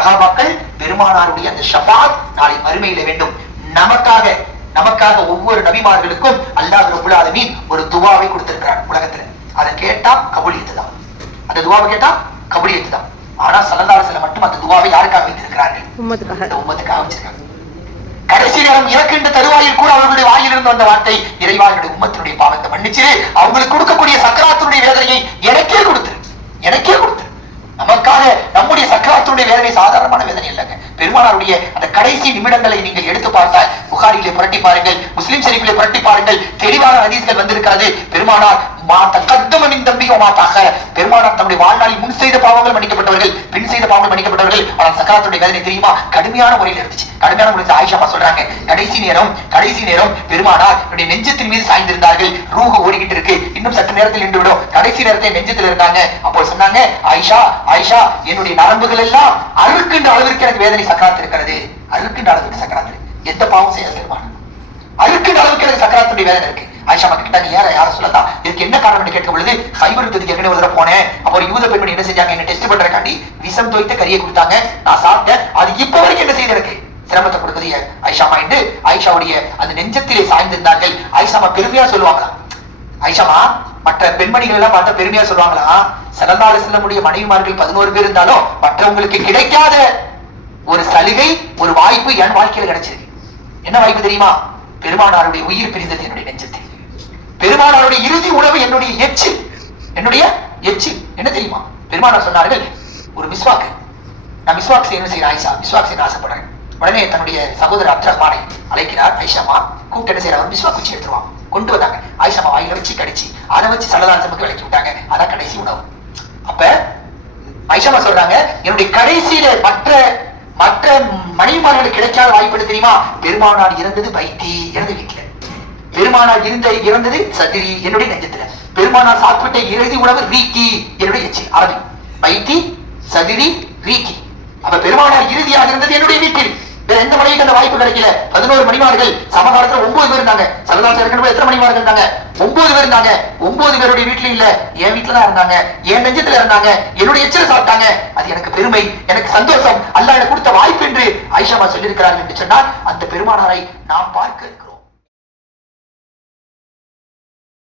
சகாபாக்கள் பெருமானாருடைய அந்த ஷஃபாத் நாளை மறுமையில வேண்டும். நமக்காக ஒவ்வொரு நபிமார்களுக்கும் அல்லாஹ் ரப்பல் ஆலமீன் ஒரு துவாவை கொடுத்திருக்கிறார் உலகத்துல. அதை கேட்டா கபூலியத்து தான், அந்த துவாவை கேட்டா கபூலியத்து தான். ஆனா ஸல்லல்லாஹு அலைஹி வஸல்லம் மட்டும் அந்த துவாவை யாருக்காக வைத்திருக்கிறார்கள்? உம்மத்துக்காக வச்சிருக்காங்க. கடைசி நேரம் இறக்கின்ற தருவாயில் கூட அவர்களுடைய வாயிலிருந்து வந்த வார்த்தை, இறைவா என்னுடைய உம்மத்தினுடைய பாவத்தை மன்னிச்சிரு, அவங்களுக்கு கொடுக்கக்கூடிய சக்கராத்துடைய வேதனையை எனக்கே கொடுத்துரு. நமக்காக நம்முடைய சக்கராத்துடைய வேதனை சாதாரணமான வேதனை இல்லைங்க. பெருமானாருடைய அந்த கடைசி நிமிடங்களை நீங்கள் எடுத்து பார்த்தால் புகாரிலே புரட்டி பாருங்கள், முஸ்லிம் ஷரீஃபிலே புரட்டி பாருங்கள், தெளிவான ஹதீஸ்கள் வந்திருக்கிறது. பெருமானார் பெருமானார் தம்முடைய வாழ்நாளில் முன் செய்த பாவங்கள் மன்னிக்கப்பட்டவர்கள், பின் செய்த பாவங்கள் மன்னிக்கப்பட்டவர்கள். ஆனால் சக்கராத்துடைய வேதனை தெரியுமா? கடுமையான முறையில் இருந்துச்சு. கடுமையான முறையில் ஆயிஷா சொல்றாங்க, கடைசி நேரம் பெருமானார் என்னுடைய நெஞ்சத்தின் மீது சாய்ந்திருந்தார்கள். ரூஹ் ஓடிக்கிட்டு இருக்கு, இன்னும் சற்று நேரத்தில் நின்று விடும். கடைசி நேரத்தை நெஞ்சத்தில் இருந்தாங்க. அப்போ சொன்னாங்க, ஆயிஷா என்னுடைய நரம்புகள் எல்லாம் அறுக்கின்ற அளவிற்கு எனக்கு வேதனை சக்கராத்து இருக்கிறது. அறுக்கின்ற அளவுக்கு சக்கராத்து. எந்த பாவம் செய்ய பெருமானார் அறுக்கின்ற அளவுக்கு எனக்கு சக்கராத்துடைய வேதனை இருக்கு. ஆயிஷா கிட்ட யார சொல்லலாம், இதுக்கு என்ன காரணம் கேட்கும் பொழுது, ஹைபர் யுத்தத்துக்கு ஏற்கனவே ஒரு தடவை போனேன். அப்போ யூத பெண்மணி என்ன செஞ்சாங்க, என்ன டெஸ்ட் பண்றதுக்காண்டி விஷம் தோய்த்த கறியை கொடுத்தாங்க. நான் சாப்பிட்டேன். அது இப்ப வரைக்கும் என்ன செய்து எனக்கு சிரமத்தை கொடுக்குது ஆயிஷாமா என்று ஆயிஷாவுடைய அந்த நெஞ்சத்திலே சாய்ந்திருந்தார்கள். ஆயிஷாமா பெருமையா சொல்லுவாங்களாம். ஆயிஷாமா மற்ற பெண்மணிகள் எல்லாம் பார்த்தா பெருமையா சொல்லுவாங்களா, ஸல்லல்லாஹு அலைஹி வஸல்லம் மனைவிமார்கள் 11 பேர் இருந்தாலும் மற்றவங்களுக்கு கிடைக்காத ஒரு சலுகை, ஒரு வாய்ப்பு என் வாழ்க்கையில் கிடைச்சிருக்கு. என்ன வாய்ப்பு தெரியுமா? பெருமானாருடைய உயிர் பிரிந்தது என்னுடைய நெஞ்சத்தில். பெருமானாருடைய இறுதி உணவு என்னுடைய எச்சில். என்ன தெரியுமா? பெருமானார் சொன்னார்கள், ஒரு மிஸ்வாக்கு, நான் மிஸ்வாக் செய்யணும் ஆயிஷா, மிஸ்வாக் செய்ய ஆசைப்படுறேன். உடனே தன்னுடைய சகோதரர் அப்துல் ரஹ்மானை அழைக்கிறார். ஆயிஷாமா கூப்பிட்டு என்ன செய்யறாரு, மிஸ்வாக் குச்சி எடுத்துருவான். கொண்டு வந்தாங்க. ஆயிஷாமா வாயில வச்சு கடிச்சு அதை வச்சு ஸல்லல்லாஹு அலைஹி வஸல்லம் விளக்கி விட்டாங்க. அதான் கடைசி உணவு. அப்ப ஆயிஷாமா சொல்றாங்க, என்னுடைய கடைசியில மற்ற மனைவிமார்களுக்கு கிடைக்காத வாய்ப்பு தெரியுமா? பெருமானார் இறந்தது பைத்தி, இறந்த வீட்டுல. பெருமானார் இறந்தது சதிரி, என்னுடைய நெஞ்சத்துல. பெருமானார் சாப்பிட்ட இறுதி உணவு ரீக்கி, என்னுடைய எச்சில். அரபி பைத்தி, சதிரி, ரீக்கி. அப்ப பெருமானார் இறுதியாக இருந்தது என்னுடைய வீட்டில். வேற எந்த மனைவிக்கு அந்த வாய்ப்பு கிடைக்கல. 11 மணிமார்கள், சமகாலத்துல 9 பேர் இருந்தாங்க. ஸல்லல்லாஹு அலைஹி வஸல்லம் எத்தனை மணிமார்கள் இருந்தாங்க? 9 பேர் இருந்தாங்க. 9 பேருடைய வீட்டுல இல்ல, என் வீட்டுல தான் இருந்தாங்க, என் நெஞ்சத்துல இருந்தாங்க, என்னுடைய எச்சில சாப்பிட்டாங்க. அது எனக்கு பெருமை, எனக்கு சந்தோஷம், அல்லாஹ் எனக்கு கொடுத்த வாய்ப்பு என்று ஆயிஷா சொல்லியிருக்கிறார்கள் என்று சொன்னால், அந்த பெருமானாரை நாம் பார்க்க இருக்கிறோம்.